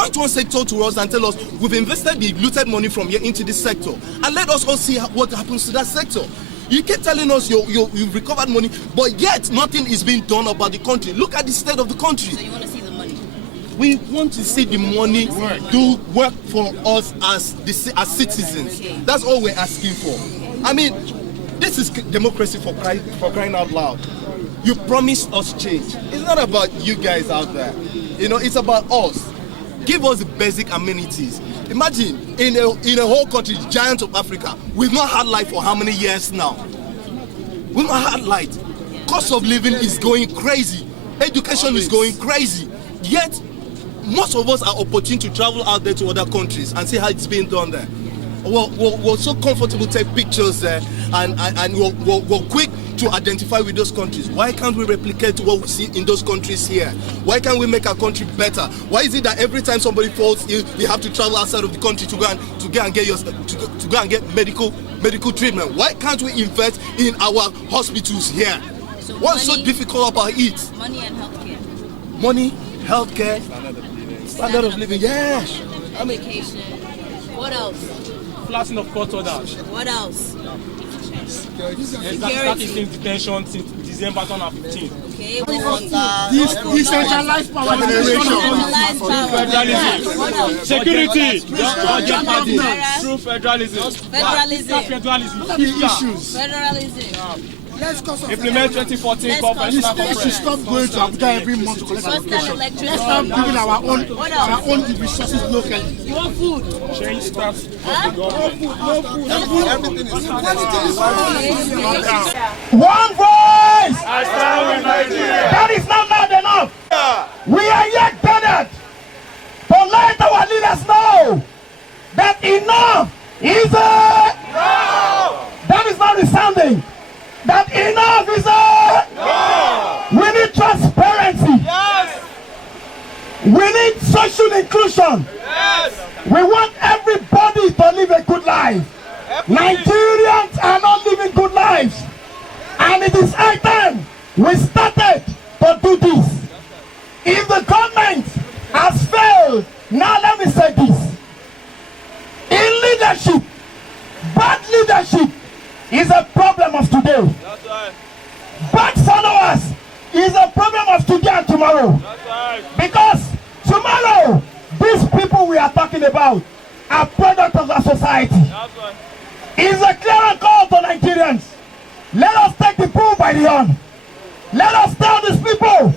point one sector to us and tell us we've invested the looted money from here into this sector, and let us all see what happens to that sector. You keep telling us you've recovered money, but yet nothing is being done about the country. Look at the state of the country. So you want to see the money? We want to see the money do work for us as citizens. That's all we're asking for. I mean, this is democracy for crying out loud. You promised us change. It's not about you guys out there. You know, it's about us. Give us the basic amenities. Imagine in a whole country, giant of Africa, we've not had light for how many years now? We've not had light. Cost of living is going crazy. Education is going crazy. Yet, most of us are opportune to travel out there to other countries and see how it's being done there. We're so comfortable to take pictures there, and we're quick to identify with those countries. Why can't we replicate what we see in those countries here? Why can't we make our country better? Why is it that every time somebody falls ill, you have to travel outside of the country to go and get medical treatment? Why can't we invest in our hospitals here? So what's so difficult about it? Money and healthcare. Money, healthcare, standard of living. Yes. Education. What else? Flattening of court orders. What else? That is in detention since December 2015. Okay. Decentralized power Federalism. Security. True federalism. Federalism. issues. Federalism. Implement 2014 conventional Let's conference. stop going to Abuja every month to collect allocation. Let's stop giving our own resources locally. You want food? Change staff. One voice! I stand with Nigeria. That is not loud enough. We are yet gathered to let our leaders know that enough is that is not resounding. That enough is we need transparency. Yes. We need social inclusion. Yes. We want everybody to live a good life. Nigerians are not living good lives. And it is high time we started to do this. If the government has failed, now let me say this. In leadership, bad leadership is a problem of today. That's right. Bad followers is a problem of today and tomorrow. That's right. Because tomorrow, these people we are talking about are products of our society. That's right. It's a clear call to Nigerians. Let us take the bull by the horn. Let us tell these people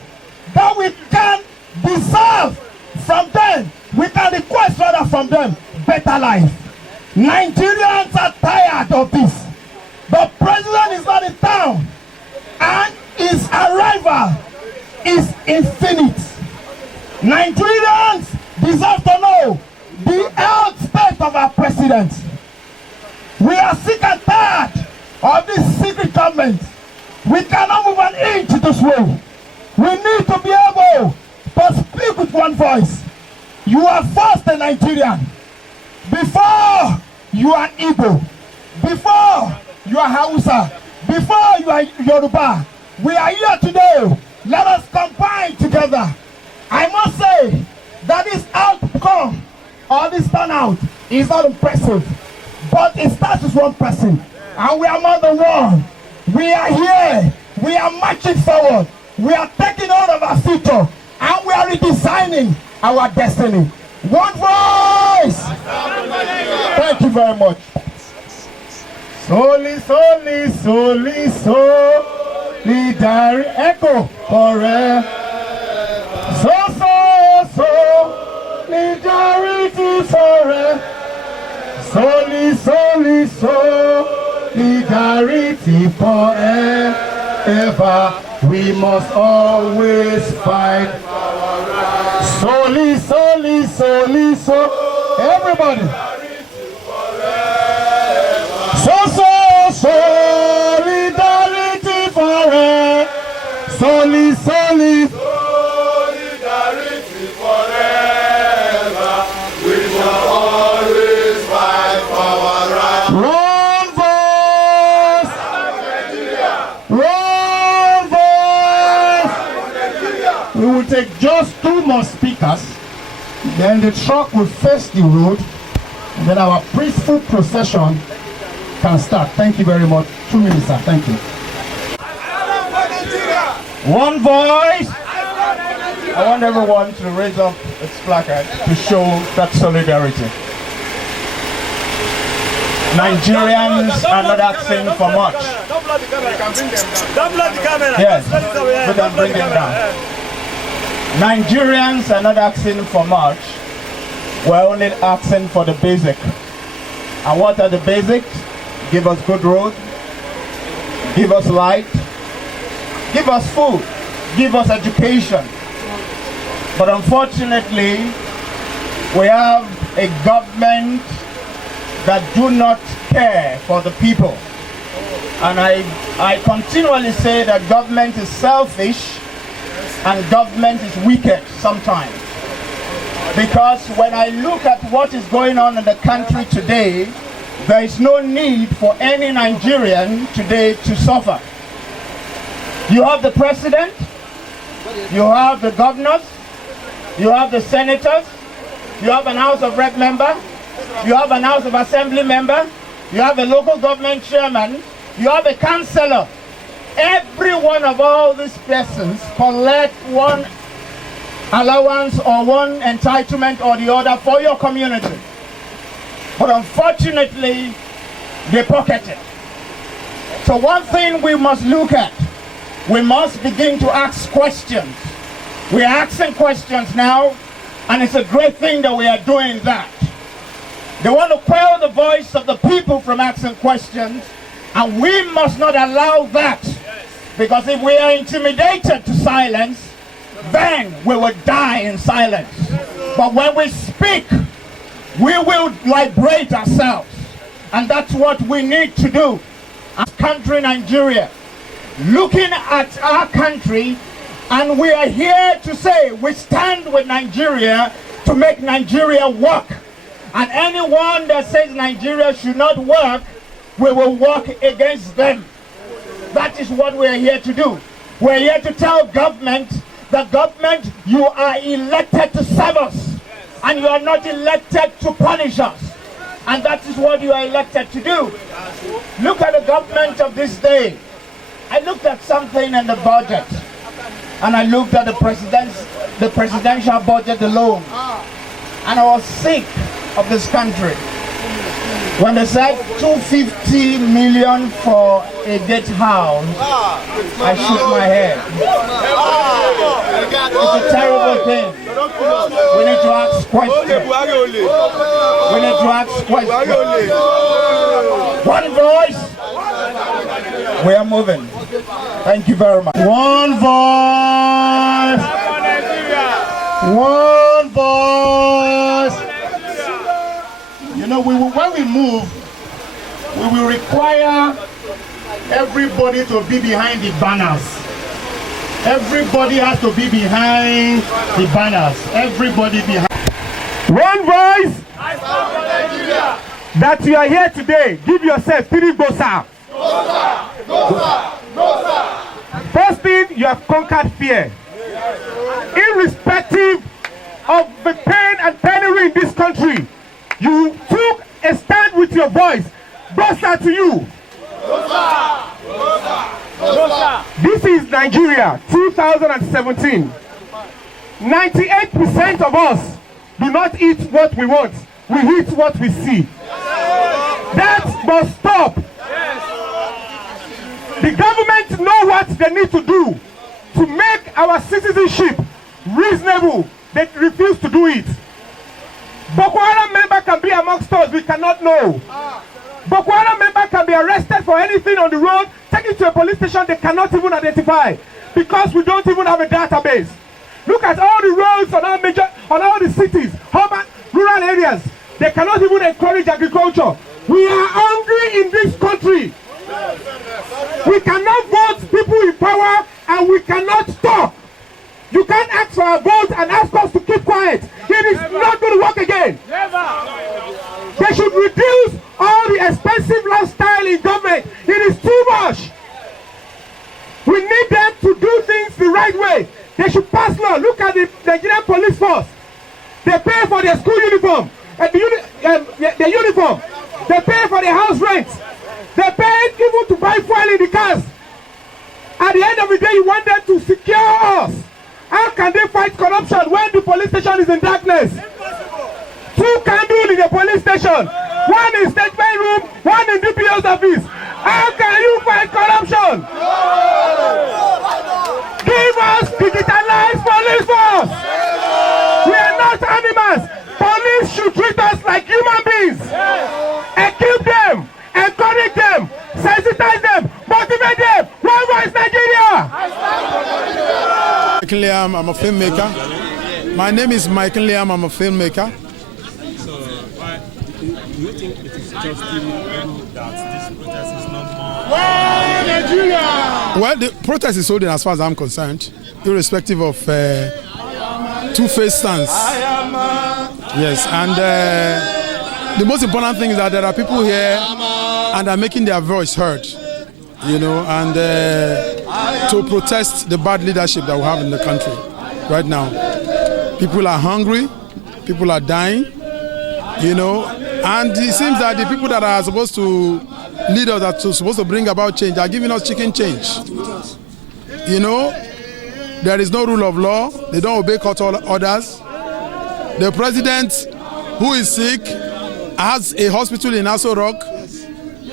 that we can deserve from them, we can request rather from them, better life. Nigerians are tired of this. The president is not in town, and his arrival is infinite. Nigerians deserve to know the health state of our president. We are sick and tired of this secret government. We cannot move an inch this way. We need to be able to speak with one voice. You are first a Nigerian. Before you are Igbo. Before you are Hausa. Before you are Yoruba. We are here today. Let us combine together. I must say that this outcome or this turnout is not impressive. But it starts with one person. And we are more than one. We are here. We are marching forward. We are taking hold of our future. And we are redesigning our destiny. One voice. Thank you very much. Soli, soli, soli, solidary. Echo forever. Solidarity forever. Soli, soli, solidarity forever. We must always fight. Soli, soli, soli, everybody. Solidarity forever. Soli, soli. Solidarity forever. We shall always fight for our rights. Wrong voice. Wrong voice. We will take just 2 more speakers. Then the truck will face the road, and then our peaceful procession can start. Thank you very much. 2 minutes, sir. Thank you. One voice. I want everyone to raise up its placard to show that solidarity. Nigerians are not asking for much. Don't block the camera. Don't block the camera. Yes, we can bring them down. Nigerians are not asking for much. We're only asking for the basic. And what are the basics? Give us good road, give us light, give us food, give us education. But unfortunately, we have a government that do not care for the people. And I continually say that government is selfish and government is wicked sometimes. Because when I look at what is going on in the country today, there is no need for any Nigerian today to suffer. You have the president, you have the governors, you have the senators, you have an House of Rep member, you have an House of Assembly member, you have a local government chairman, you have a councillor. Every one of all these persons collect one allowance or one entitlement or the other for your community. But unfortunately, they pocket it. So one thing we must look at, we must begin to ask questions. We are asking questions now, and it's a great thing that we are doing that. They want to quell the voice of the people from asking questions, and we must not allow that. Because if we are intimidated to silence, then we will die in silence. But when we speak, we will liberate ourselves. And that's what we need to do. As country Nigeria, looking at our country, and we are here to say we stand with Nigeria to make Nigeria work. And anyone that says Nigeria should not work, we will work against them. That is what we are here to do. We're here to tell government, the government, you are elected to serve us. And you are not elected to punish us. And that is what you are elected to do. Look at the government of this day. I looked at something in the budget. And I looked at the presidential budget alone. And I was sick of this country. When they said 250 million for a gate house, I shook my head. It's a terrible thing. We need to ask questions. We need to ask questions. One voice. We are moving. Thank you very much. One voice. One voice. You know, when we move, we will require everybody to be behind the banners. Everybody has to be behind the banners. Everybody behind. One voice. That you are here today. Give yourself 3 gosa. First thing, you have conquered fear. Irrespective of the pain and penury in this country, you took a stand with your voice. Gosa to you. This is Nigeria, 2017. 98% of us do not eat what we want. We eat what we see. That must stop. The government know what they need to do to make our citizenship reasonable. They refuse to do it. Boko Haram member can be amongst us, we cannot know. Boko Haram member can be arrested for anything on the road, taken to a police station they cannot even identify because we don't even have a database. Look at all the roads on all the cities, urban, rural areas. They cannot even encourage agriculture. We are hungry in this country. We cannot vote people in power and we cannot stop. You can't ask for a vote and ask us to keep quiet. It is not going to work again. They should reduce all the expensive lifestyle in government. It is too much. We need them to do things the right way. They should pass law. Look at the Nigerian police force. They pay pay for their school uniform, the uniform. They pay for the house rent. They pay even to buy fuel in the cars. At the end of the day, you want them to secure us. How can they fight corruption when the police station is in darkness? 2 candles in the police station. 1 in statement room, 1 in DPO's office. How can you fight corruption? Give us digitalized police force. We are not animals. Police should treat us like human beings. Equip them, encourage them, sensitize them, motivate them. One voice, Nigeria. Michael Liam, I'm a filmmaker. My name is Michael Liam, I'm a filmmaker. So, why do you think it is just that this protest is not more? Well, the protest is holding as far as I'm concerned, irrespective of two-faced stance. Yes, and the most important thing is that there are people here and are making their voice heard, you know, and to protest the bad leadership that we have in the country right now. People are hungry, people are dying, you know, and it seems that the people that are supposed to lead us, that are supposed to bring about change, are giving us chicken change. You know, there is no rule of law, they don't obey court orders. The president, who is sick, has a hospital in Aso Rock.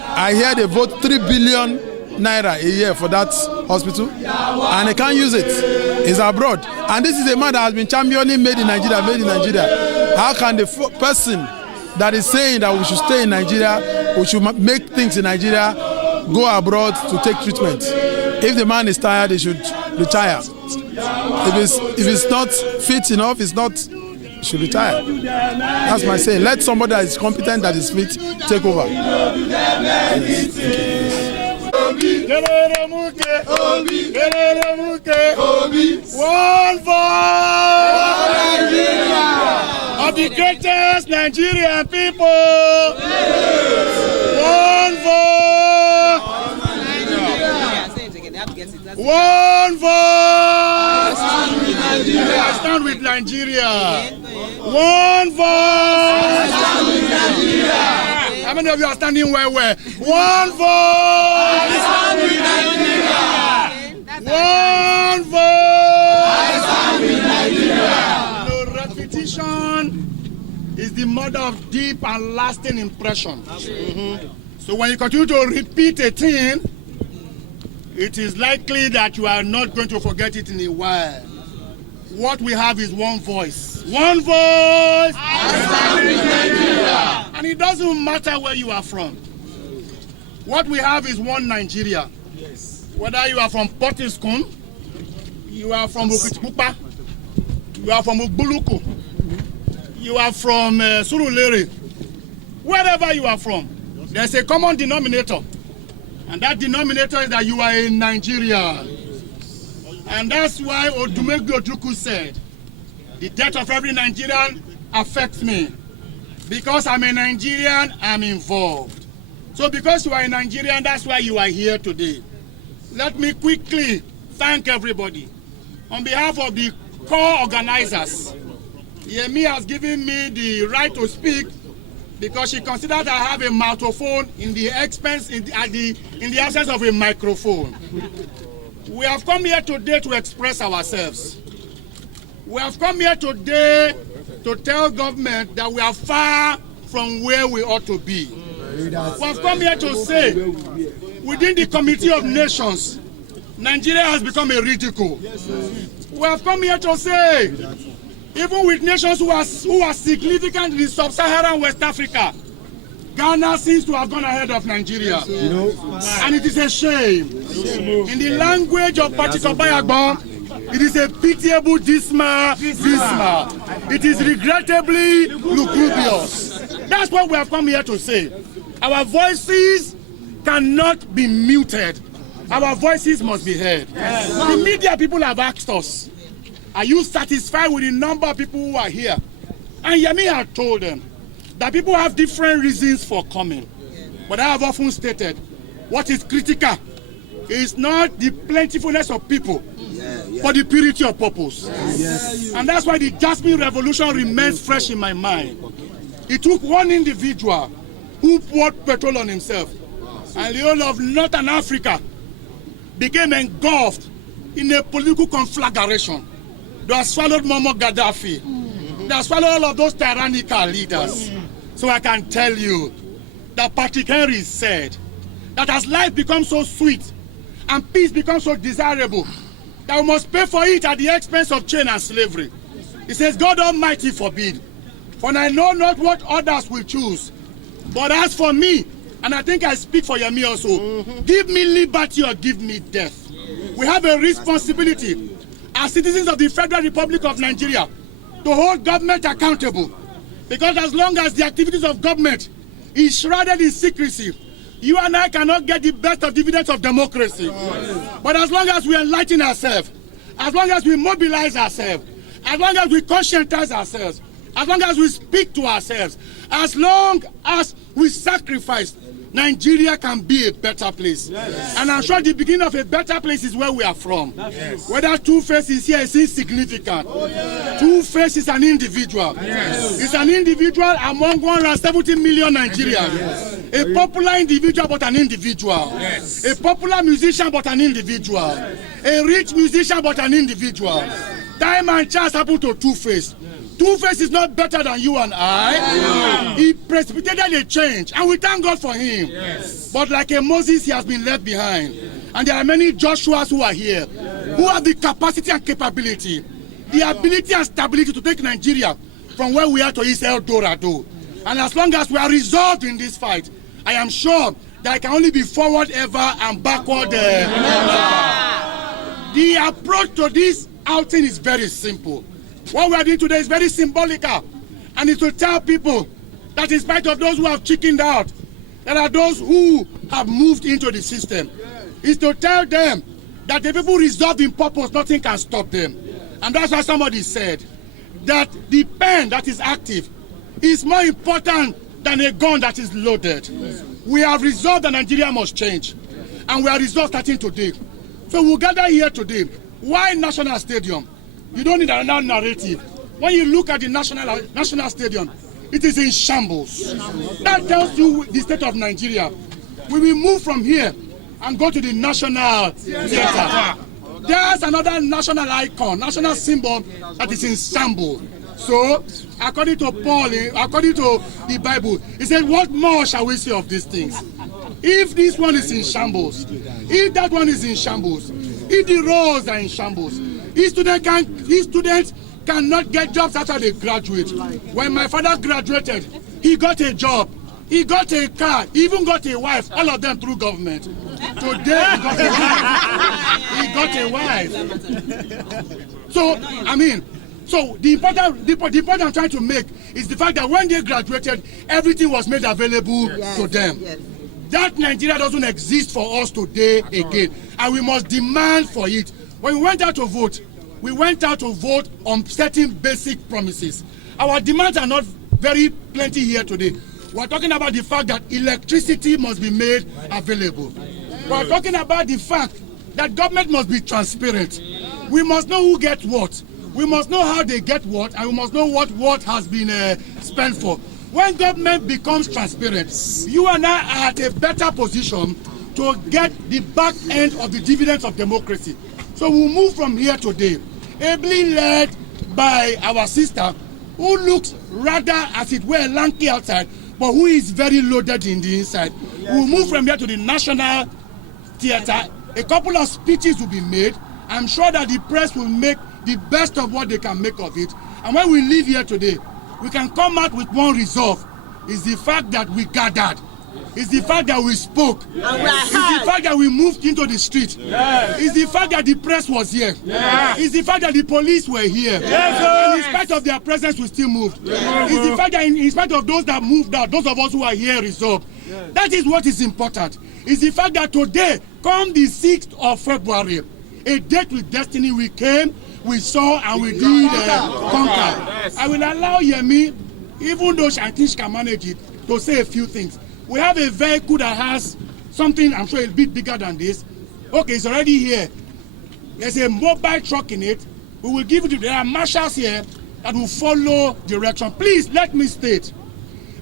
I hear they vote 3 billion naira a year for that hospital, and they can't use it. It's abroad. And this is a man that has been championing made in Nigeria, made in Nigeria. How can the person that is saying that we should stay in Nigeria, we should make things in Nigeria, go abroad to take treatment? If the man is tired, he should retire. If it's not fit enough, he should retire. That's my saying. Let somebody that is competent, that is fit, take over. One voice of the greatest Nigerian people. One voice. One voice. I stand with Nigeria. One voice. How many of you are standing where? One voice. One voice. No, repetition is the mother of deep and lasting impression. So when you continue to repeat a thing, it is likely that you are not going to forget it in a while. What we have is one voice. One voice. And it doesn't matter where you are from. What we have is one Nigeria. Yes. Whether you are from Potiskun, you are from Okitipupa, you are from Ugbuluku, you are from Surulere, wherever you are from, there's a common denominator. And that denominator is that you are a Nigerian. And that's why Odumegwu Ojukwu said, the death of every Nigerian affects me. Because I'm a Nigerian, I'm involved. So because you are a Nigerian, that's why you are here today. Let me quickly thank everybody. On behalf of the core organizers, Yemi has given me the right to speak because she considers I have a microphone in the absence of a microphone. We have come here today to express ourselves. We have come here today to tell government that we are far from where we ought to be. We have come here to say, within the Committee of Nations, Nigeria has become a ridicule. We have come here to say, even with nations who are significant in sub-Saharan West Africa, Ghana seems to have gone ahead of Nigeria. And it is a shame. In the language of Patrick Obayagbon, it is a pitiable dismal. It is regrettably lugubrious. That's what we have come here to say. Our voices cannot be muted. Our voices must be heard. The media people have asked us, are you satisfied with the number of people who are here? And Yemi had told them that people have different reasons for coming. But I have often stated, what is critical is not the plentifulness of people, but the purity of purpose. And that's why the Jasmine Revolution remains fresh in my mind. It took one individual who poured petrol on himself, and the whole of Northern Africa became engulfed in a political conflagration that swallowed Muammar Gaddafi, that swallowed all of those tyrannical leaders. So I can tell you that Patrick Henry said that as life becomes so sweet and peace becomes so desirable, that we must pay for it at the expense of chain and slavery. He says, God Almighty forbid, for I know not what others will choose. But as for me, and I think I speak for Yemi also, give me liberty or give me death. We have a responsibility as citizens of the Federal Republic of Nigeria to hold government accountable. Because as long as the activities of government is shrouded in secrecy, you and I cannot get the best of dividends of democracy. But as long as we enlighten ourselves, as long as we mobilize ourselves, as long as we conscientize ourselves, as long as we speak to ourselves, as long as we sacrifice, Nigeria can be a better place. Yes. And I'm sure the beginning of a better place is where we are from. Yes. Whether Two-Face is here is insignificant. Two-Face is an individual. Yes. It's an individual among 170 million Nigerians. Yes. A popular individual but an individual. Yes. A popular musician but an individual. Yes. A rich musician but an individual. Time and chance happen to Two-Face. Two-Face is not better than you and I. Yeah. He precipitated a change, and we thank God for him. Yes. But like a Moses, he has been left behind. Yeah. And there are many Joshuas who are here, who have the capacity and capability, the ability and stability to take Nigeria from where we are to East El Dorado. And as long as we are resolved in this fight, I am sure that it can only be forward ever and backward. The approach to this outing is very simple. What we are doing today is very symbolical, and it's to tell people that in spite of those who have chickened out, there are those who have moved into the system. It's to tell them that the people resolved in purpose, nothing can stop them. And that's why somebody said that the pen that is active is more important than a gun that is loaded. We have resolved that Nigeria must change, and we are resolved starting today. So we'll gather here today. Why National Stadium? You don't need another narrative. When you look at the national stadium, it is in shambles. That tells you the state of Nigeria. We will move from here and go to the National Theatre. There's another national icon, national symbol that is in shambles. So, according to Paul, according to the Bible, he said, what more shall we say of these things? If this one is in shambles, if that one is in shambles, if the roads are in shambles, these students cannot get jobs after they graduate. When my father graduated, he got a job, he got a car, he even got a wife, all of them through government. Today, he got a wife. So, I mean, so the point I'm trying to make is the fact that when they graduated, everything was made available to them. Yes. That Nigeria doesn't exist for us today again, and we must demand for it. When we went out to vote on certain basic promises. Our demands are not very plenty here today. We're talking about the fact that electricity must be made available. We're talking about the fact that government must be transparent. We must know who gets what. We must know how they get what, and we must know what has been spent for. When government becomes transparent, you and I are at a better position to get the back end of the dividends of democracy. So we'll move from here today, ably led by our sister, who looks rather, as it were, lanky outside, but who is very loaded in the inside. We'll move from here to the National Theatre. A couple of speeches will be made. I'm sure that the press will make the best of what they can make of it. And when we leave here today, we can come out with one resolve. It's the fact that we gathered. It's the fact that we spoke. It's the fact that we moved into the street. It's the fact that the press was here. It's the fact that the police were here. And in spite of their presence, we still moved. It's the fact that in spite of those that moved out, those of us who are here resolved. That is what is important. It's the fact that today, come the 6th of February, a date with destiny, we came, we saw, and we did conquer. I will allow Yemi, even though I think she can manage it, to say a few things. We have a vehicle that has something, I'm sure, a bit bigger than this. Okay, it's already here. There's a mobile truck in it. We will give you there are marshals here that will follow direction. Please let me state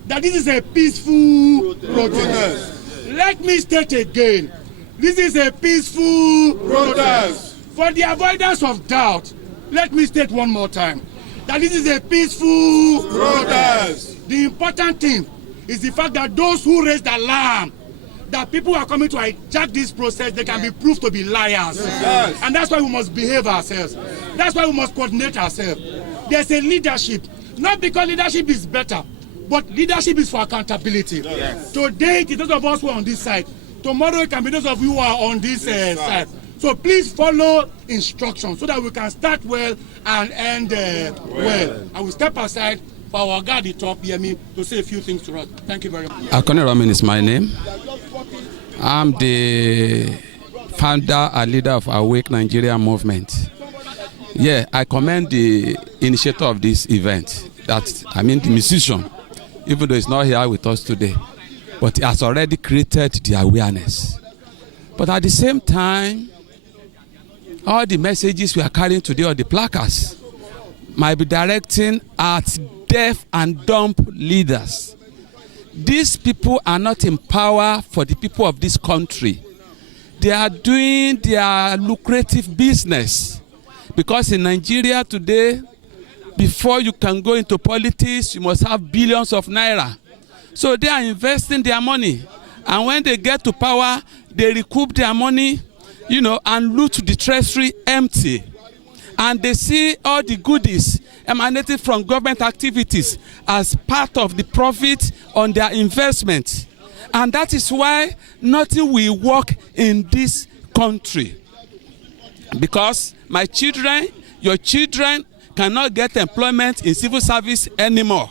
that this is a peaceful protest. Let me state again, this is a peaceful protest. For the avoidance of doubt, let me state one more time that this is a peaceful protest. The important thing is the fact that those who raised the alarm that people are coming to hijack this process, they can be proved to be liars. Yes. And that's why we must behave ourselves. That's why we must coordinate ourselves. There's a leadership, not because leadership is better, but leadership is for accountability. Yes. Today, it is those of us who are on this side. Tomorrow, it can be those of you who are on this side. So please follow instructions so that we can start well and end well. I will step aside for our guard at the top, hear me, to say a few things to us. Thank you very much. Akone Ramin is my name. I'm the founder and leader of Awake Nigeria movement. Yeah, I commend the initiator of this event. The musician, even though he's not here with us today, but he has already created the awareness. But at the same time, all the messages we are carrying today, or the placards, might be directing at deaf and dumb leaders. These people are not in power for the people of this country. They are doing their lucrative business. Because in Nigeria today, before you can go into politics, you must have billions of naira. So they are investing their money. And when they get to power, they recoup their money, and loot the treasury empty. And they see all the goodies emanating from government activities as part of the profit on their investment. And that is why nothing will work in this country. Because my children, your children cannot get employment in civil service anymore.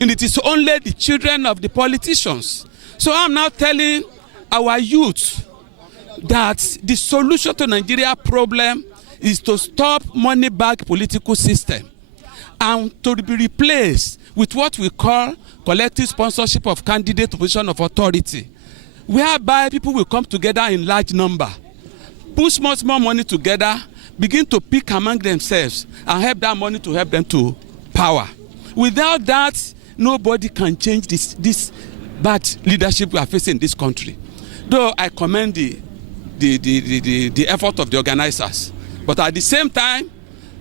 And it is only the children of the politicians. So I'm now telling our youth that the solution to Nigeria problem is to stop money-backed political system and to be replaced with what we call collective sponsorship of candidate to position of authority, whereby people will come together in large number, put small money together, begin to pick among themselves, and help that money to help them to power. Without that, nobody can change this bad leadership we are facing in this country. Though I commend the effort of the organizers. But at the same time,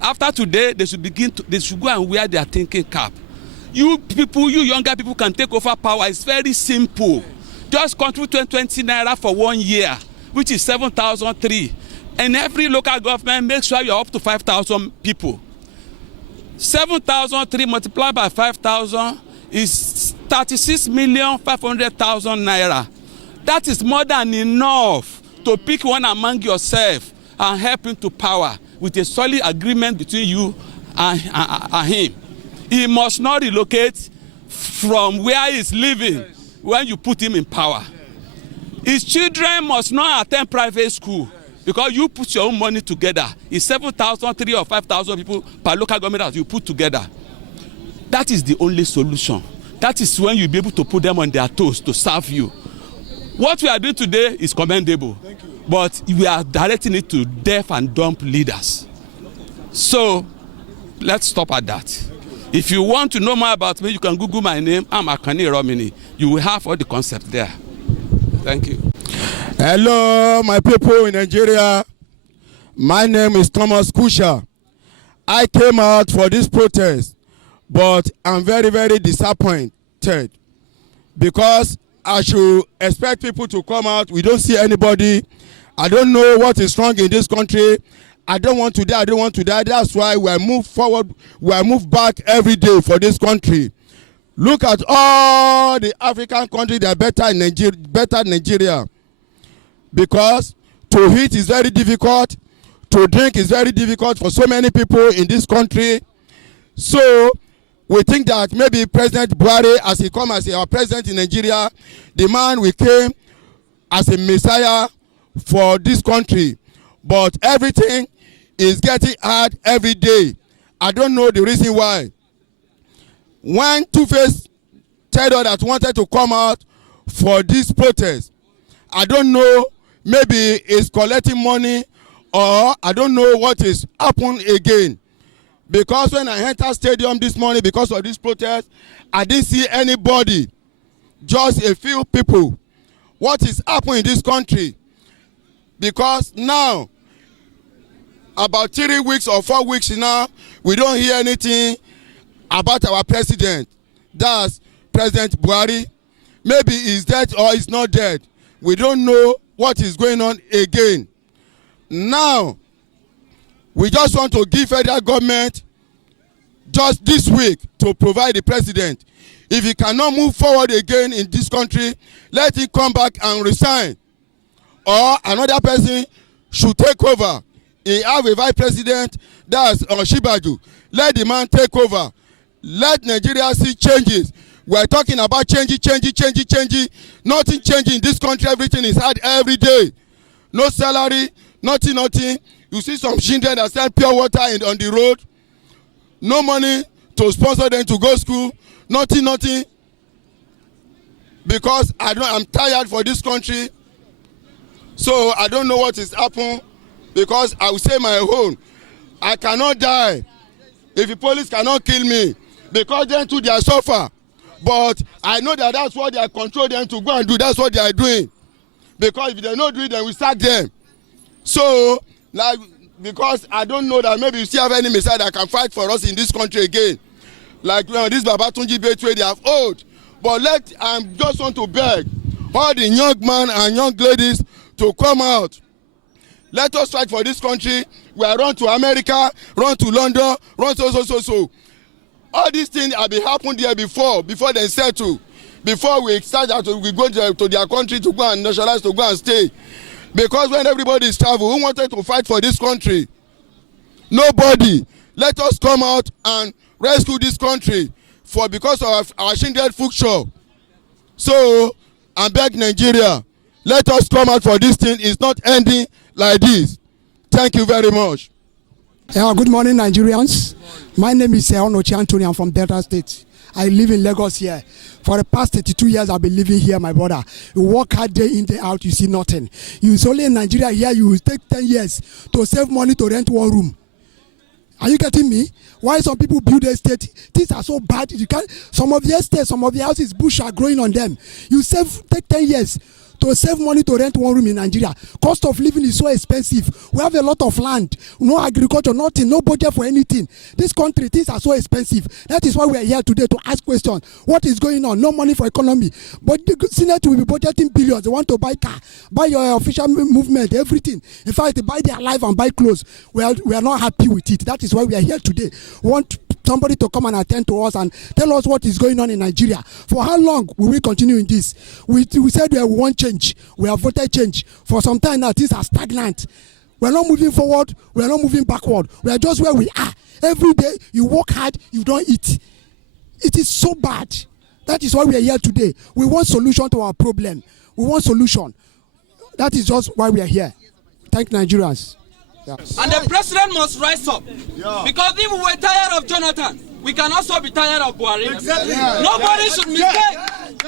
after today, they should go and wear their thinking cap. You people, you younger people can take over power. It's very simple. Just contribute 20 naira for 1 year, which is 7,003. And every local government, make sure you're up to 5,000 people. 7,003 multiplied by 5,000 is 36,500,000 naira. That is more than enough to pick one among yourself and help him to power with a solid agreement between you and him. He must not relocate from where he's living when you put him in power. His children must not attend private school because you put your own money together. It's 7,003 or 5,000 people per local government that you put together. That is the only solution. That is when you'll be able to put them on their toes to serve you. What we are doing today is commendable, but we are directing it to deaf and dumb leaders. So let's stop at that. If you want to know more about me, you can Google my name. I'm Akane Romini. You will have all the concepts there. Thank you. Hello, my people in Nigeria. My name is Thomas Kusha. I came out for this protest, but I'm very, very disappointed because I should expect people to come out. We don't see anybody. I don't know what is wrong in this country. I don't want to die. I don't want to die. That's why we move forward. We move back every day for this country. Look at all the African countries that are better in Nigeria. Because to eat is very difficult. To drink is very difficult for so many people in this country. So we think that maybe President Buhari, as he come as our president in Nigeria, the man we came as a messiah for this country. But everything is getting hard every day. I don't know the reason why. When Two-Face told us that wanted to come out for this protest, I don't know, maybe he's collecting money or I don't know what is happened again. Because when I entered stadium this morning because of this protest, I didn't see anybody, just a few people. What is happening in this country? Because now, about 3 weeks or 4 weeks now, we don't hear anything about our president. That's President Buhari. Maybe he's dead or he's not dead. We don't know what is going on again. Now, we just want to give federal government just this week to provide the president. If he cannot move forward again in this country, let him come back and resign. Or another person should take over. He have a vice president, that's Shibaju. Let the man take over. Let Nigeria see changes. We are talking about changing. Nothing changing in this country. Everything is hard every day. No salary, nothing. You see some children that sell pure water on the road. No money to sponsor them to go to school. Nothing. Because I'm tired for this country. So I don't know what is happening. Because I will say my own. I cannot die if the police cannot kill me. Because them too, they are suffer. But I know that that's what they control them to go and do. That's what they are doing. Because if they don't do it, then we sack them. So, like, because I don't know that maybe you still have any messiah that can fight for us in this country again. Like this Babatunji Betway, they have old. But I just want to beg all the young men and young ladies to come out. Let us fight for this country. We are run to America, run to London, run so. All these things have been happened there before they settle. Before we start out, we go to their country to go and nationalize, to go and stay. Because when everybody is travel, who wanted to fight for this country? Nobody. Let us come out and rescue this country because of our shingled future. So, I beg Nigeria, let us come out for this thing. It's not ending like this. Thank you very much. Good morning, Nigerians. My name is Onochi Anthony. I'm from Delta State. I live in Lagos here. For the past 32 years, I've been living here, my brother. You work hard day in, day out, you see nothing. It's only in Nigeria here, you will take 10 years to save money to rent one room. Are you getting me? Why some people build estate? Things are so bad. You can't. Some of the estates, some of the houses, bush are growing on them. You take 10 years to save money to rent one room in Nigeria. Cost of living is so expensive. We have a lot of land, no agriculture, nothing, no budget for anything. This country, things are so expensive. That is why we are here today to ask questions. What is going on? No money for economy. But the Senate will be budgeting billions. They want to buy car, buy your official movement, everything. In fact, they buy their life and buy clothes. We are not happy with it. That is why we are here today. We want somebody to come and attend to us and tell us what is going on in Nigeria. For how long will we continue in this? We said we want change. We have voted change. For some time now, things are stagnant. We are not moving forward. We are not moving backward. We are just where we are. Every day, you work hard, you don't eat. It is so bad. That is why we are here today. We want solution to our problem. We want solution. That is just why we are here. Thank Nigerians. Yeah. And the president must rise up. Yeah. Because if we were tired of Jonathan, we can also be tired of Buhari. Exactly. Yeah. Nobody should mistake.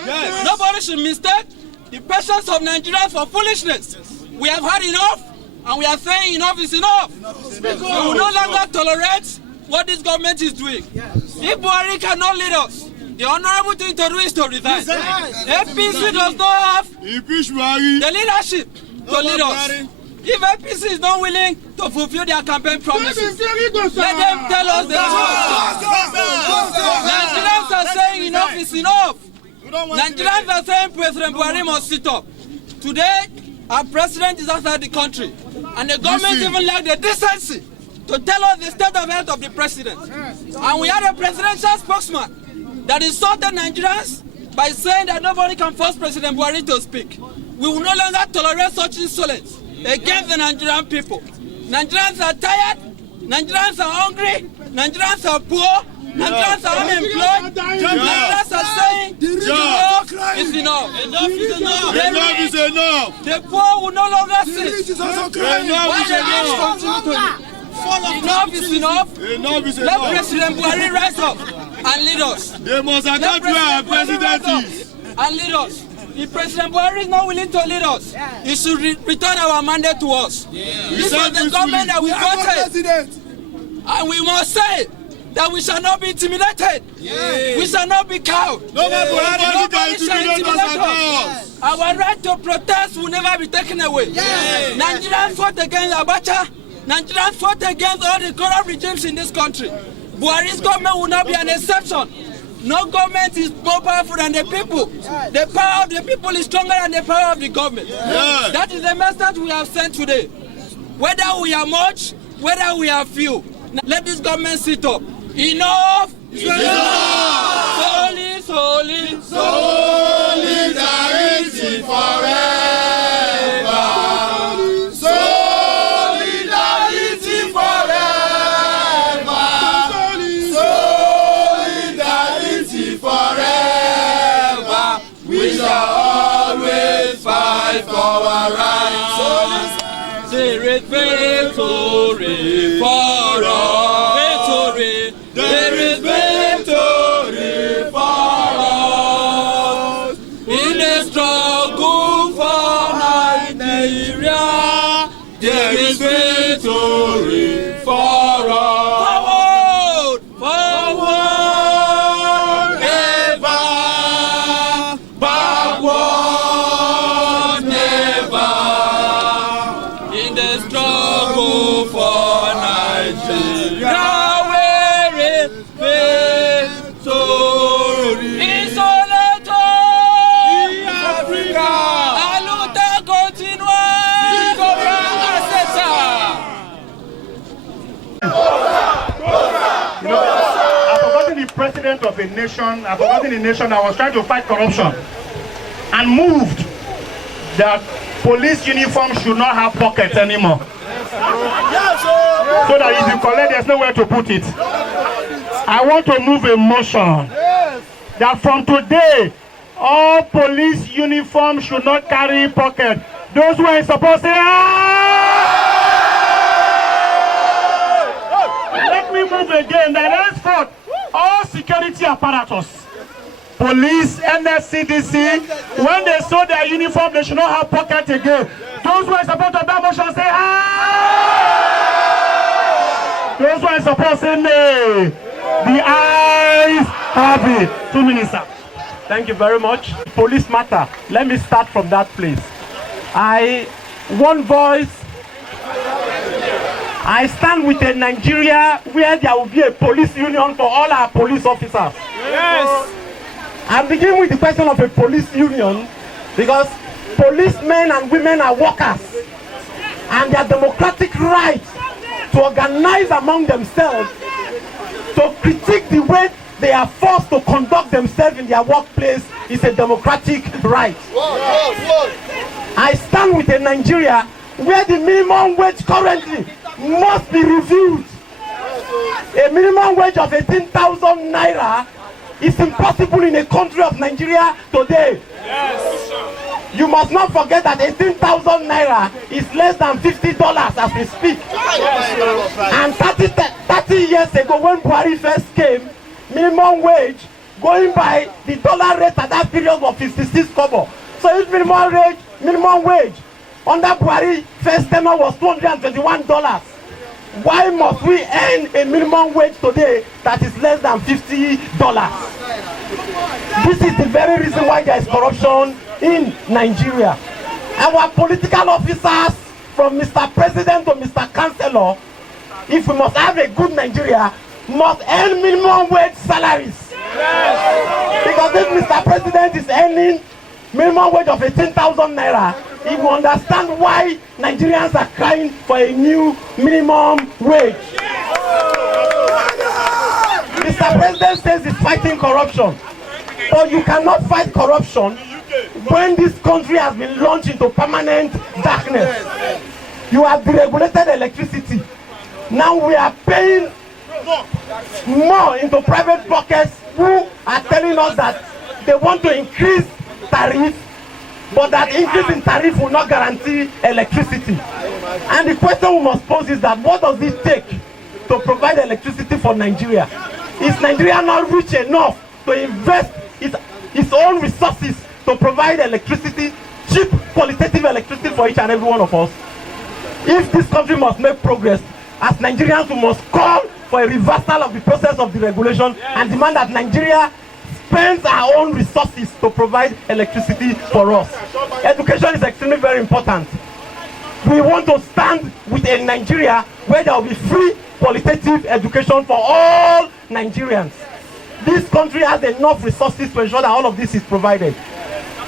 Yes. Nobody should mistake the patience of Nigerians for foolishness. We have had enough, and we are saying enough is enough. We will no longer tolerate what this government is doing. Yes. If Buhari cannot lead us, the honorable thing to do is to resign. APC does not have the leadership to lead us. If APC is not willing to fulfill their campaign promises, let them tell us the truth. Nigerians are saying enough is enough. Nigerians are saying President Buhari must sit up. Today, our president is outside the country, and the government even lacked the decency to tell us the state of health of the president. And we had a presidential spokesman that insulted Nigerians by saying that nobody can force President Buhari to speak. We will no longer tolerate such insolence against the Nigerian people. Nigerians are tired, Nigerians are hungry, Nigerians are poor, Nigerians are unemployed, Nigerians are saying enough is enough. Enough is enough. Enough is enough. The poor will no longer sit. Enough is enough. Enough is enough. Let President Buhari rise up and lead us. They must adapt to our president and lead us. If President Buhari is not willing to lead us, he should return our mandate to us. This was the government that we voted. And we must say that we shall not be intimidated. We shall not be cowed. Nobody shall intimidate us. Our right to protest will never be taken away. Nigerians fought against Abacha. Nigerians fought against all the corrupt regimes in this country. Buhari's government will not be an exception. No government is more powerful than the people. The power of the people is stronger than the power of the government. That is the message we have sent today. Whether we are much, whether we are few, let this government sit up. Enough! Solidarity forever. Solidarity forever. Solidarity forever. We shall always fight for our rights. There is victory for us. There is victory for us in the struggle for Nigeria. There is victory for us. Forward, forward, ever, backward, never. In the struggle for Nigeria. President of a nation, I've forgotten the nation that was trying to fight corruption and moved that police uniform should not have pockets anymore. So that if you collect, there's nowhere to put it. I want to move a motion that from today, all police uniforms should not carry pocket. Those who are supposed to say, let me move again. That henceforth, all security apparatus, police, NSCDC, when they saw their uniform, they should not have pocket again. Those who are supposed to that motion say aye. Those who are supposed to say nay. The ayes have it. 2 minutes, sir. Thank you very much. Police matter. Let me start from that place. One voice. I stand with a Nigeria where there will be a police union for all our police officers. Yes. I'm beginning with the question of a police union because policemen and women are workers and their democratic right to organize among themselves, to critique the way they are forced to conduct themselves in their workplace is a democratic right. I stand with a Nigeria where the minimum wage currently must be reviewed. A minimum wage of 18,000 naira is impossible in a country of Nigeria today. Yes. You must not forget that 18,000 naira is less than $50 as we speak. Yes. And 30 years ago when Buhari first came, minimum wage going by the dollar rate at that period was 56 kobo. So if minimum wage under Buhari first tenure was $221. Why must we earn a minimum wage today that is less than $50? This is the very reason why there is corruption in Nigeria. Our political officers, from Mr. President to Mr. Chancellor, if we must have a good Nigeria, must earn minimum wage salaries. Yes. Because if Mr. President is earning minimum wage of 18,000 naira, he will understand why Nigerians are crying for a new minimum wage. Mr. President says he's fighting corruption, but you cannot fight corruption when this country has been launched into permanent darkness. You have deregulated electricity. Now we are paying more into private pockets who are telling us that they want to increase tariff, but that increase in tariff will not guarantee electricity. And the question we must pose is that what does it take to provide electricity for Nigeria? Is Nigeria not rich enough to invest its own resources to provide electricity, cheap, qualitative electricity for each and every one of us. If this country must make progress, as Nigerians, we must call for a reversal of the process of deregulation and demand that Nigeria spends our own resources to provide electricity for us. Education is extremely very important. We want to stand with a Nigeria where there will be free qualitative education for all Nigerians. This country has enough resources to ensure that all of this is provided.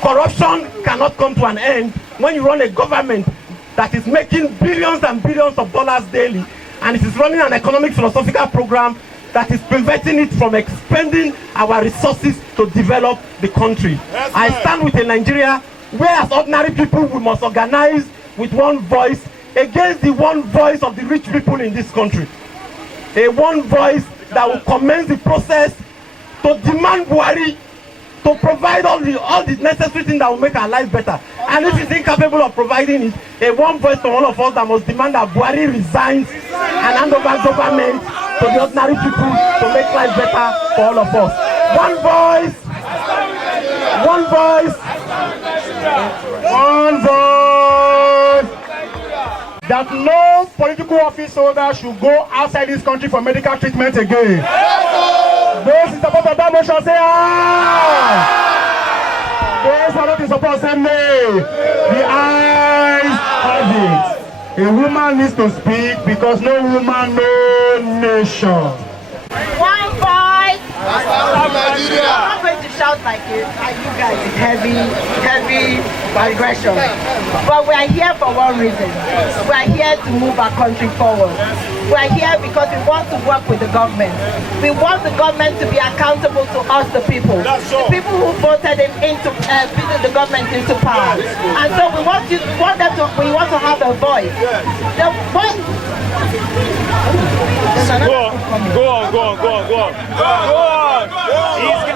Corruption cannot come to an end when you run a government that is making billions and billions of dollars daily, and it is running an economic philosophical program that is preventing it from expending our resources to develop the country. I stand with a Nigeria where, as ordinary people, we must organize with one voice against the one voice of the rich people in this country. A one voice that will commence the process to demand Buhari to provide all the necessary things that will make our lives better. And if he's incapable of providing it, a one voice from all of us that must demand that Buhari resigns and hand over government to the ordinary people to make life better for all of us. One voice, one voice, one voice. That no political office holder should go outside this country for medical treatment again. Those in support of that motion say aye. Those who are not in support say nay. The ayes have it. A woman needs to speak because no woman, no nation. One voice. I'm not going to shout like you guys. It's heavy aggression. But we are here for one reason. We are here to move our country forward. We are here because we want to work with the government. We want the government to be accountable to us, the people. The people who voted him into the government into power. And so we want to have a voice. The voice. Go on.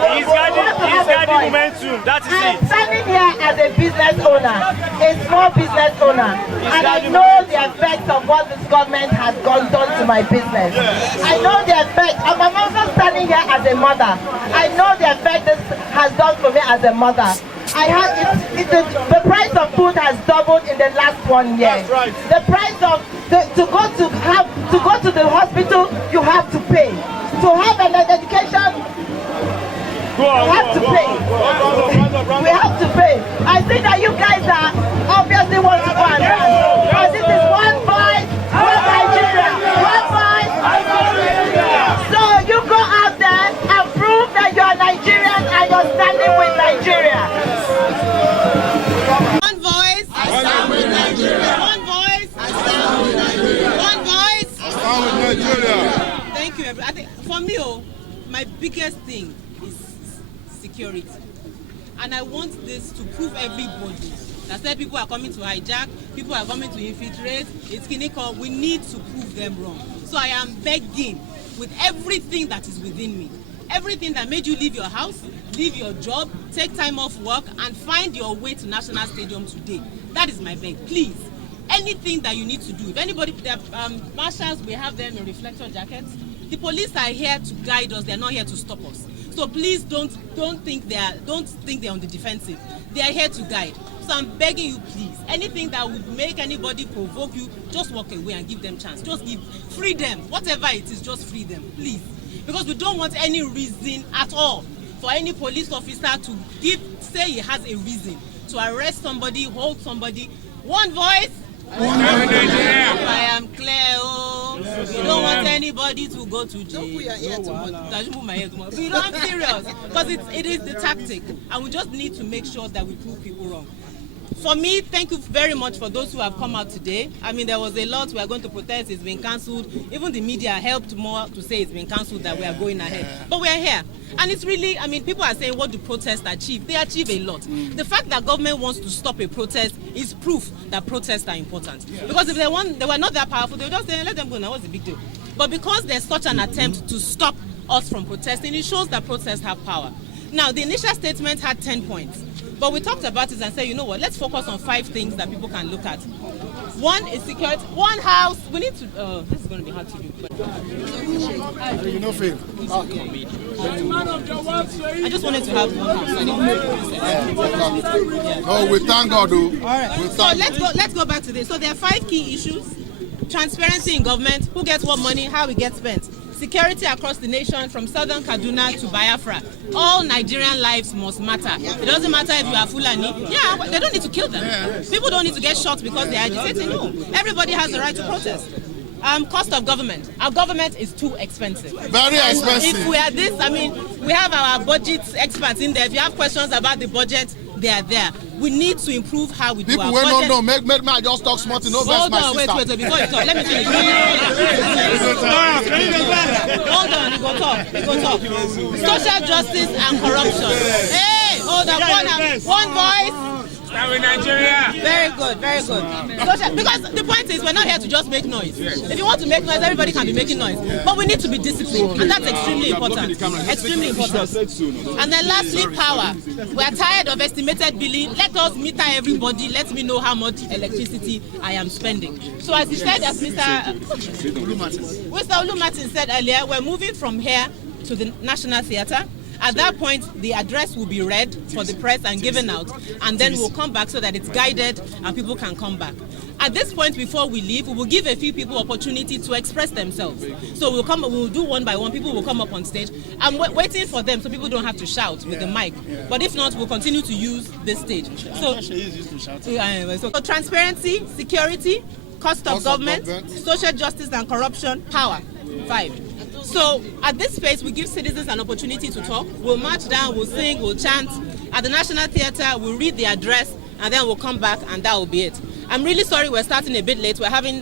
He's guiding momentum. That is it. I'm standing here as a business owner, a small business owner, and I know the effects of what this government has done to my business. I know the effect. I'm also standing here as a mother. I know the effect this has done for me as a mother. The price of food has doubled in the last 1 year. Right. The price of to go to the hospital, you have to pay. To have an education, we have to pay. We have to pay. I think that you guys are obviously want to go and run. But this is one voice, one Nigeria, one voice. So you go out there and prove that you are Nigerian and you're standing with Nigeria. One voice. I stand with Nigeria. One voice. I stand with Nigeria. One voice. I stand with Nigeria. Thank you. I think for me, my biggest thing is security. And I want this to prove everybody that said people are coming to hijack, people are coming to infiltrate, it's clinical. We need to prove them wrong. So I am begging with everything that is within me. Everything that made you leave your house, leave your job, take time off work, and find your way to National Stadium today. That is my beg. Please, anything that you need to do. If anybody, marshals, we have them in reflector jackets. The police are here to guide us. They are not here to stop us. So please don't think they're on the defensive. They are here to guide. So I'm begging you, please. Anything that would make anybody provoke you, just walk away and give them chance. Just free them. Whatever it is, just free them, please. Because we don't want any reason at all for any police officer to say he has a reason to arrest somebody, hold somebody. One voice. I am clear. We don't want anybody to go to jail. Don't put your ear too much. We don't, I'm serious. Because it is the tactic. And we just need to make sure that we prove people wrong. For me, thank you very much for those who have come out today. I mean, there was a lot. We are going to protest. It's been cancelled. Even the media helped more to say it's been cancelled, that we are going ahead. But we are here. And it's really, I mean, people are saying, what do protests achieve? They achieve a lot. The fact that government wants to stop a protest is proof that protests are important. Because if they were not that powerful, they would just say, let them go now. What's the big deal? But because there's such an attempt to stop us from protesting, it shows that protests have power. Now, the initial statement had 10 points. But we talked about it and said, you know what, let's focus on 5 things that people can look at. One is security. One house. We need to, this is going to be hard to do. But... I just wanted to have one house. Oh, we thank God, though. All right. So let's go back to this. So there are 5 key issues: transparency in government, who gets what money, how it gets spent; security across the nation from southern Kaduna to Biafra. All Nigerian lives must matter. It doesn't matter if you are Fulani. Yeah, they don't need to kill them. People don't need to get shot because they are agitating. No, everybody has the right to protest. Cost of government. Our government is too expensive. Very expensive. If we are this, I mean, we have our budget experts in there. If you have questions about the budget, they are there. We need to improve how we do our budget. People don't know. Make me just talk smart. No, hold on, wait, before you talk. Let me finish. Hold on, you go talk. Social justice and corruption. Hey, hold on, one voice. Start with Nigeria. Very good. Because the point is, we're not here to just make noise. If you want to make noise, everybody can be making noise. But we need to be disciplined, and that's extremely important. Extremely important. And then lastly, power. We are tired of estimated billing. Let us meter everybody. Let me know how much electricity I am spending. So as he said, as Mr. Olumatin said earlier, we're moving from here to the National Theatre. At that point, the address will be read for the press and given out, and then we'll come back so that it's guided and people can come back. At this point, before we leave, we will give a few people opportunity to express themselves. So we'll do one by one. People will come up on stage. I'm waiting for them so people don't have to shout with the mic. But if not, we'll continue to use this stage. So transparency, security, cost of government, social justice and corruption, power. 5. So at this space, we give citizens an opportunity to talk. We'll march down, we'll sing, we'll chant. At the National Theatre, we'll read the address, and then we'll come back, and that will be it. I'm really sorry we're starting a bit late. We're having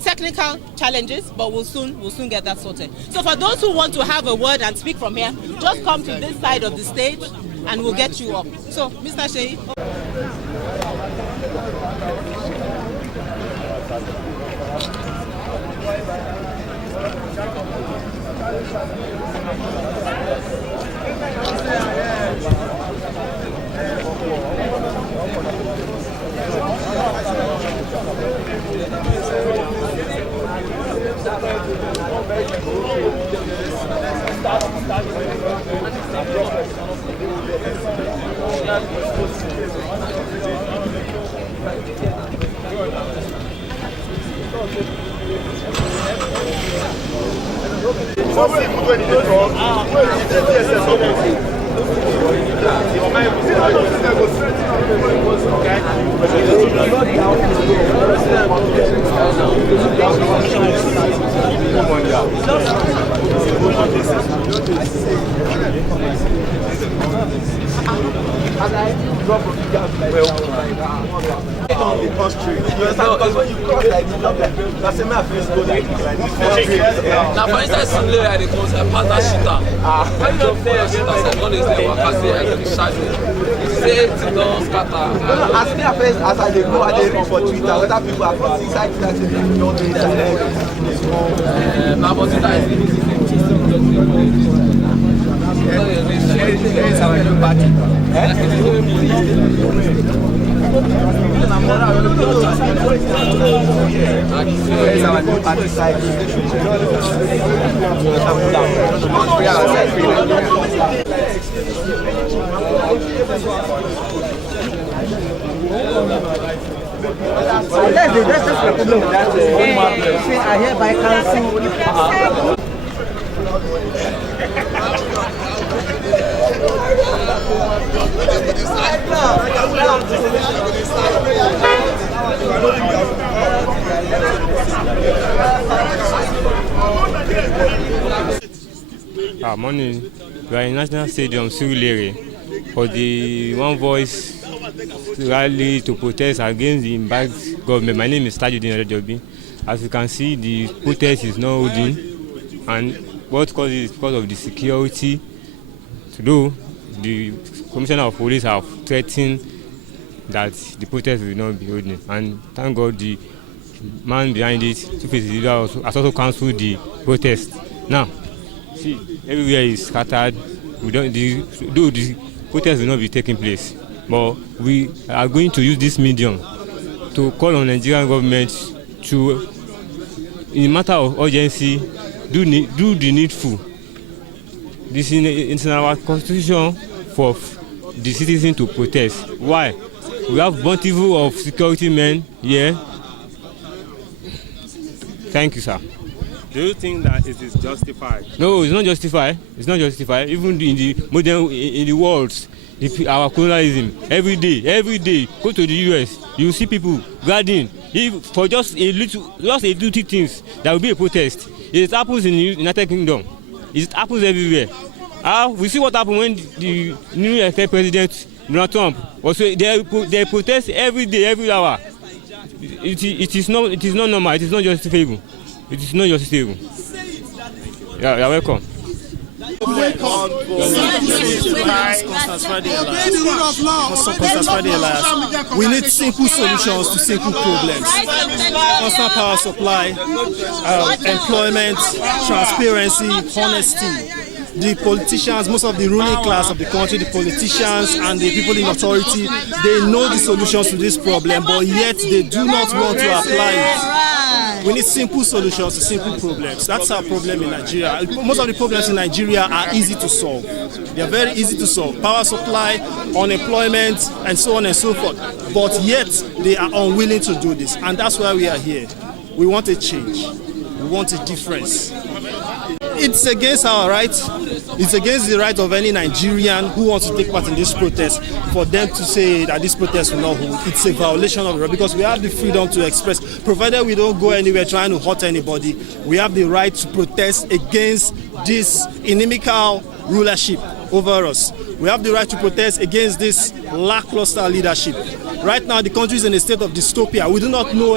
technical challenges, but we'll soon get that sorted. So for those who want to have a word and speak from here, just come to this side of the stage, and we'll get you up. So, Mr. Sheyi. Because when you cross like this, that's a map face go like this. Now, for instance, I pass that shit out. When you don't say shit out, one is there, one can say, I can shine. Say it, don't scatter. As me first, as I go, I read for Twitter, whether people are from inside that they don't do that. Now, but Twitter is it's our new party. Where's our new party side? That's just the problem. I hereby cancel. Morning. We are in National Stadium, Surulere, for the One Voice rally to protest against the embarked government. My name is Tajudeen Adejobi. As you can see, the protest is not holding, and what causes is because of the security. Though the Commissioner of Police have threatened that the protest will not be holding, and thank God the man behind it, Two-Face leader, has also cancelled the protest. Now, see, everywhere is scattered. The protest will not be taking place, but we are going to use this medium to call on Nigerian government to, in a matter of urgency, do the needful This is in our constitution for the citizens to protest. Why? We have bountiful of security men here. Thank you, sir. Do you think that it is justified? No, it's not justified. It's not justified. Even in the modern in the world, our colonialism, every day, go to the US, you see people guarding. If for just a little things, there will be a protest. It happens in the United Kingdom. It happens everywhere. We see what happened when the new elected president Donald Trump was. They protest every day, every hour. It is not normal. It is not justifiable. It is not justifiable. Yeah, you're welcome. We need simple solutions to simple problems. Constant power supply, employment, transparency, honesty. The politicians, most of the ruling class of the country, the politicians and the people in authority, they know the solutions to this problem, but yet they do not want to apply it. We need simple solutions to simple problems. That's our problem in Nigeria. Most of the problems in Nigeria are easy to solve. They are very easy to solve. Power supply, unemployment, and so on and so forth. But yet they are unwilling to do this. And that's why we are here. We want a change. We want a difference. It's against our rights. It's against the right of any Nigerian who wants to take part in this protest for them to say that this protest will not hold. It's a violation of the right because we have the freedom to express. Provided we don't go anywhere trying to hurt anybody, we have the right to protest against this inimical rulership over us. We have the right to protest against this lackluster leadership. Right now, the country is in a state of dystopia. We do not know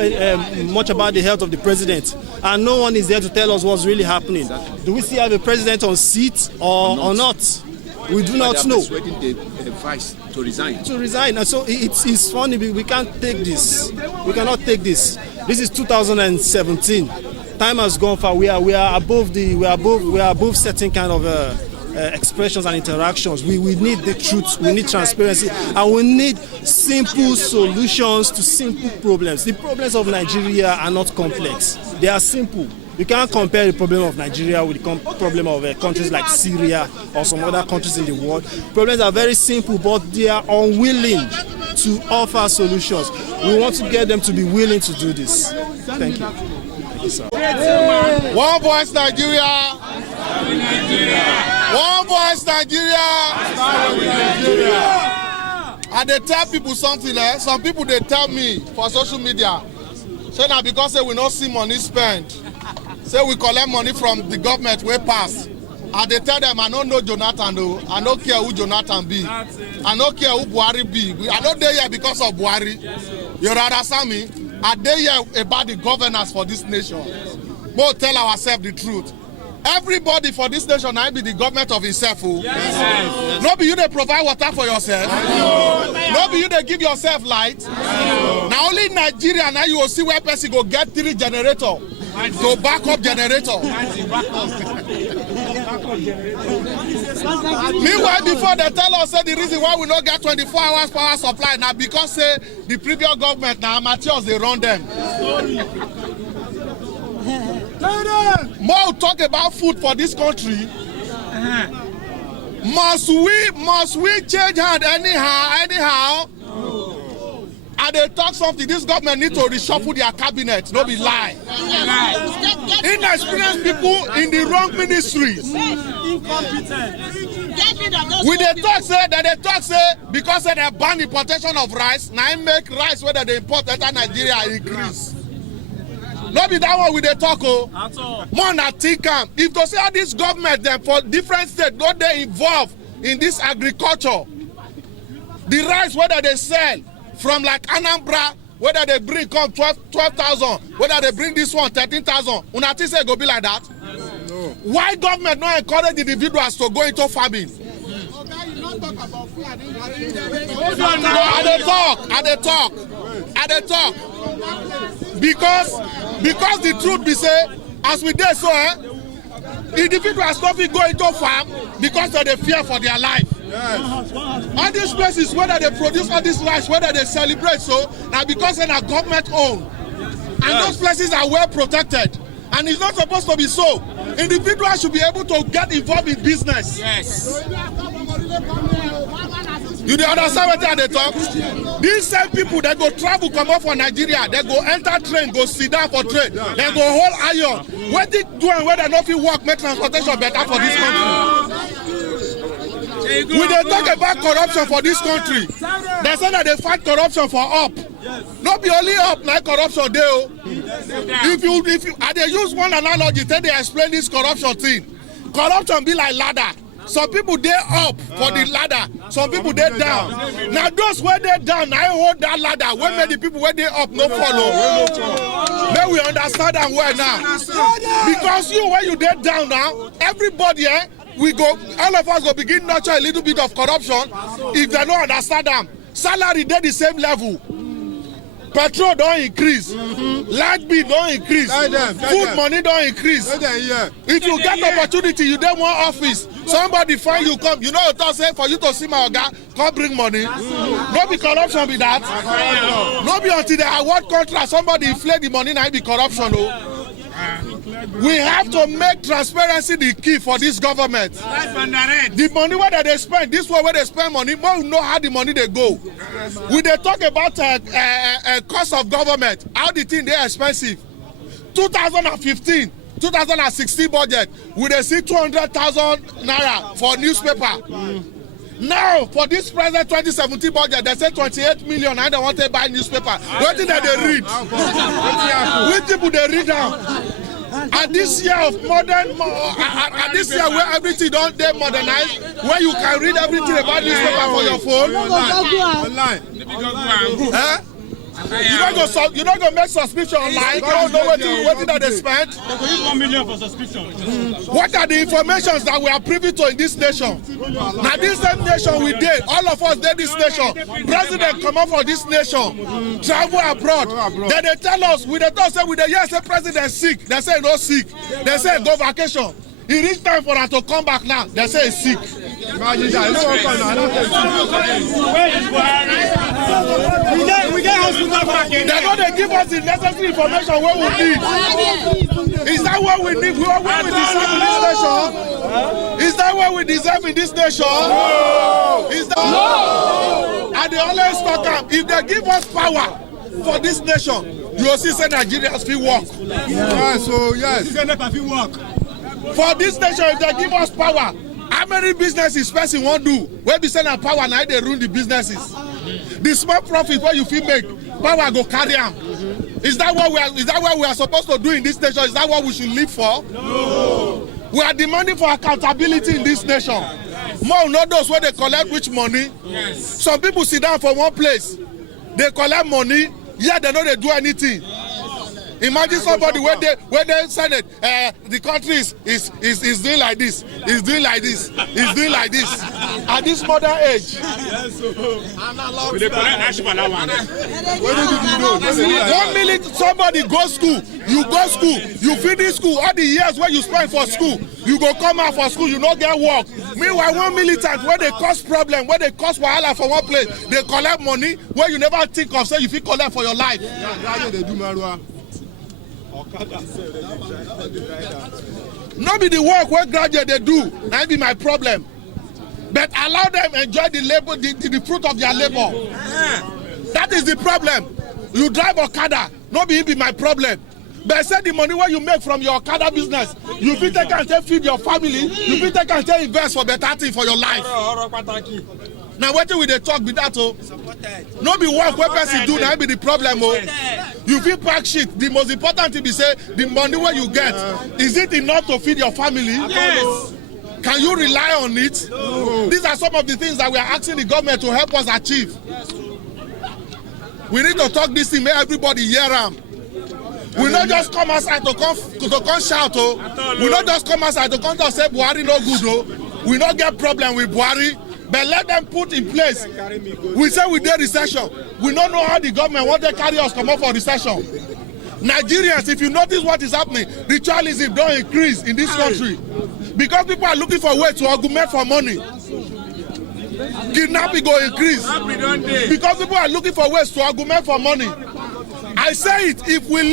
much about the health of the president, and no one is there to tell us what's really happening. Do we still have a president on seat or not? We do not know. The vice to resign. To resign, and so it's funny. We can't take this. We cannot take this. This is 2017. Time has gone far. We are above certain kind of expressions and interactions. We need the truth, we need transparency, and we need simple solutions to simple problems. The problems of Nigeria are not complex. They are simple. You can't compare the problem of Nigeria with the problem of countries like Syria or some other countries in the world. Problems are very simple, but they are unwilling to offer solutions. We want to get them to be willing to do this. Thank you. Thank you, sir. One voice, Nigeria. One voice, Nigeria. And they tell people something. Some people they tell me for social media, say now because they will not see money spent, say we collect money from the government way pass. And they tell them I don't know Jonathan though. I don't care who Jonathan be. I don't care who Buhari be. I don't dey here because of Buhari. You understand me? I dey here about the governance for this nation. Both tell ourselves the truth. Everybody for this nation now be the government of itself. Yes. No be you they provide water for yourself. No be you they give yourself light. Now only in Nigeria now you will see where person go get 3 generator. So backup generator. Meanwhile, before they tell us the reason why we don't get 24 hours power supply now because the previous government now amateurs they run them. More talk about food for this country. Must we change hand anyhow? And they talk something. This government need to reshuffle their cabinet. No be lie. Inexperienced people in the wrong ministries. We they talk say because they ban importation of rice. Now make rice whether they import enter Nigeria increase. No be that one we dey talk more na think am. If to say how this government them for different states don't they involve in this agriculture, the rice whether they sell from like Anambra, whether they bring come 12,000, whether they bring this one 13,000, una think say go be like that? No. Why government not encourage the individuals to go into farming? I dey talk. Because the truth be say, as we did so, individuals not go into farm because of the fear for their life. Yes. All these places, whether they produce all this rice, whether they celebrate so, now because they are government owned. And those places are well protected. And it's not supposed to be so. Individuals should be able to get involved in business. Yes. You dey understand wetin I dey talk? These same people, they go travel come out for Nigeria, they go enter train, go sit down for train, they go hold iron. Wetin do and where they no fit work make transportation better for this country? We dey talk about corruption for this country. They say that they fight corruption for up. No be only up na corruption dey o. If you I dey use one analogy take dey explain this corruption thing. Corruption be like ladder. Some people dey up for the ladder, some people dey down. Now those wey dey down na hold that ladder wey make the people wey dey up no follow. Make we understand am well now. Because you when you dey down now, everybody we go, all of us go begin nurture a little bit of corruption if they don't understand them. Salary dey the same level. Petrol don't increase. Light bill don't increase. Food money don't increase. If you get opportunity, you don't want office. Somebody find you come. You know what I'm saying? For you to see my oga, come bring money. No be corruption be that. No be until they award contract, somebody inflate the money, now it be corruption. No. We have to make transparency the key for this government. The money where they spend, this way where they spend money, more know how the money they go. We they talk about cost of government, how the thing they expensive. 2015, 2016 budget, we they see 200,000 naira for newspaper. Now, for this present 2017 budget, they say 28 million and they want to buy newspaper. What did they read? Which people they read now? And this year of modern, and this year where everything don't they modernize, where you can read everything about newspaper for your phone. Online. You don't go make subscription online. You don't know what that they spend. They go use 1 million for subscription. What are the informations that we are privy to in this nation? Now this same nation we did, all of us did this nation. President come up for this nation, travel abroad. Then they tell us, we the talk say we the yes, the president sick. They say no sick. They say go vacation. It reach time for us to come back now. They say he's sick. Where is Buhari? We get hospital back in. They're going to give us the necessary information what we need. Is that what we need? What we deserve in this nation? Is that what we deserve in this nation? No. Is that no? And they always talk up. If they give us power for this nation, you will see say Nigerians feel work. Yes, so yes. For this nation, if they give us power, how many businesses person won't do? Where be sending power now they ruin the businesses. The small profit where you feel make, power go carry them. Is that what we are supposed to do in this nation? Is that what we should live for? No. We are demanding for accountability in this nation. More not those where they collect which money. Yes. Some people sit down for one place, they collect money, yet they know they do anything. Imagine somebody where they said it, the country is doing like this, is doing like this, is doing like this. At this modern age. 1 minute somebody go school, you finish school, all the years where you spend for school, you go come out for school, you don't get work. Meanwhile, 1 militant where they cause problem, where they cause wahala for one place, they collect money where you never think of, say you fit collect for your life. No be the work where graduate they do, that be my problem. But allow them enjoy the labor, the fruit of their labor. That is the problem. You drive Okada, no be my problem. But say the money where you make from your Okada business, you fit take and take feed your family, you fit take and take invest for better thing for your life. Now what we they talk with that oh? No be work where person do, that be the problem oh. You feel pack shit. The most important thing be say the money where you get, is it enough to feed your family? Yes. Can you rely on it? No. These are some of the things that we are asking the government to help us achieve. We need to talk this thing, make everybody hear them. We not just come outside to come shout oh. We not just come outside to come to say Buhari no good oh. We not get problem with Buhari. But let them put in place. We say we did recession. We don't know how the government want to carry us come up for recession. Nigerians, if you notice what is happening, ritualism don't increase in this country. Because people are looking for ways to augment for money. Kidnapping will increase. Because people are looking for ways to augment for money. I say it, if we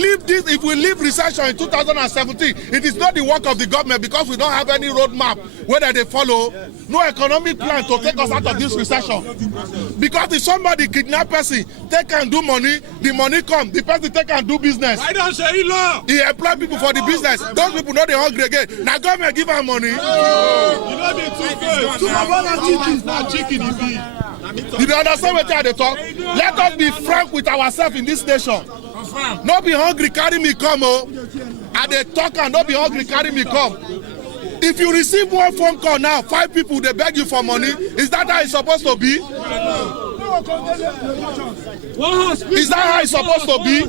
leave recession in 2017, it is not the work of the government because we don't have any roadmap whether they follow, no economic plan to take us out of this recession. Because if somebody kidnap person, take and do money, the money come, the person take and do business. I don't say law. He employ people for the business. Those people know they hungry again. Now government give them money. You know the chicken is big. Did you understand what they talk? Let us be frank with ourselves in this nation. Not be hungry, carry me come. And they talk and not be hungry, carry me come. If you receive one phone call now, 5 people, they beg you for money. Is that how it's supposed to be? Is that how it's supposed to be?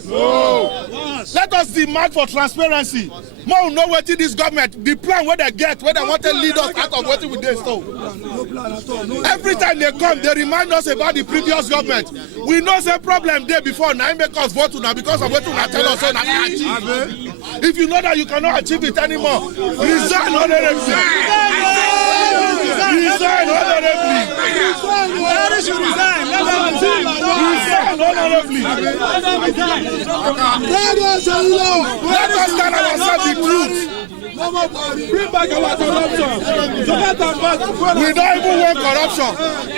Let us demand for transparency. More know what this government, the plan where they get, where they want to lead us out of what we did. So every time they come, they remind us about the previous government. We know the problem there before. Now make us vote now because of what we tell us. If you know that you cannot achieve it anymore, resign honorably. Resign honorably. Resign honorably. Let us tell ourselves the truth. Bring back our corruption. We don't even want corruption.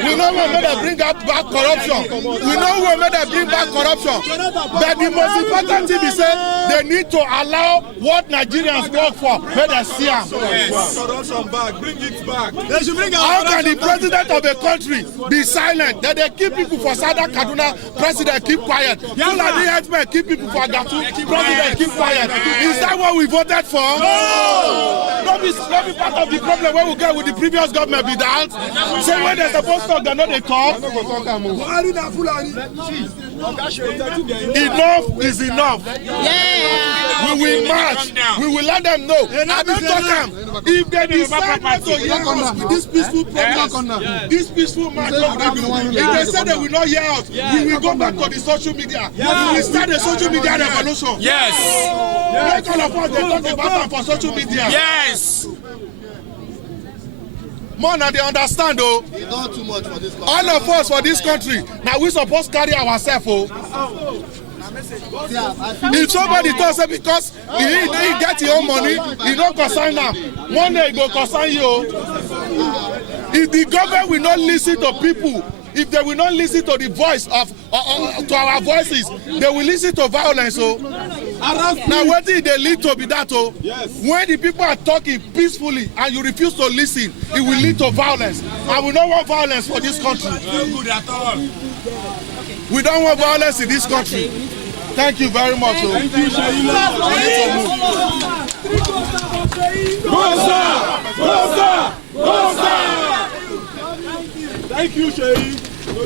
We don't want to bring back corruption. We don't want to bring back corruption. But the most important thing is that they need to allow what Nigerians work for. Let us see them. Corruption back. Bring it back. How can the president of a country be silent? That they keep people for Sada Kaduna, president keep quiet. Fulani headsmen keep people for Agatu, president keep quiet. Is that what we voted for? No. Don't be part of the problem where we get with the previous government be that. So when they're supposed to talk, they're not they talk. Enough is enough. Yeah. We will march. We will let them know. I don't talk them. If they decide not to hear us with this peaceful protest, this peaceful march, if they say they will not hear us, we will go back to the social media. We will start a social media revolution. Yes. Make all of us they talk about them for social media. Yes. More now they understand though. Too much for this country. All of us for this country. Now we supposed to carry ourselves. If somebody tells us because he get your own money, he don't consign them. One day he go consign you. If the government will not listen to people, if they will not listen to the voice of to our voices, they will listen to violence. Now what did they lead to be that? When the people are talking peacefully and you refuse to listen, it will lead to violence. And we don't want violence for this country. We don't want violence in this country. Thank you very much. Thank you, Shaila. Thank you, Shaila.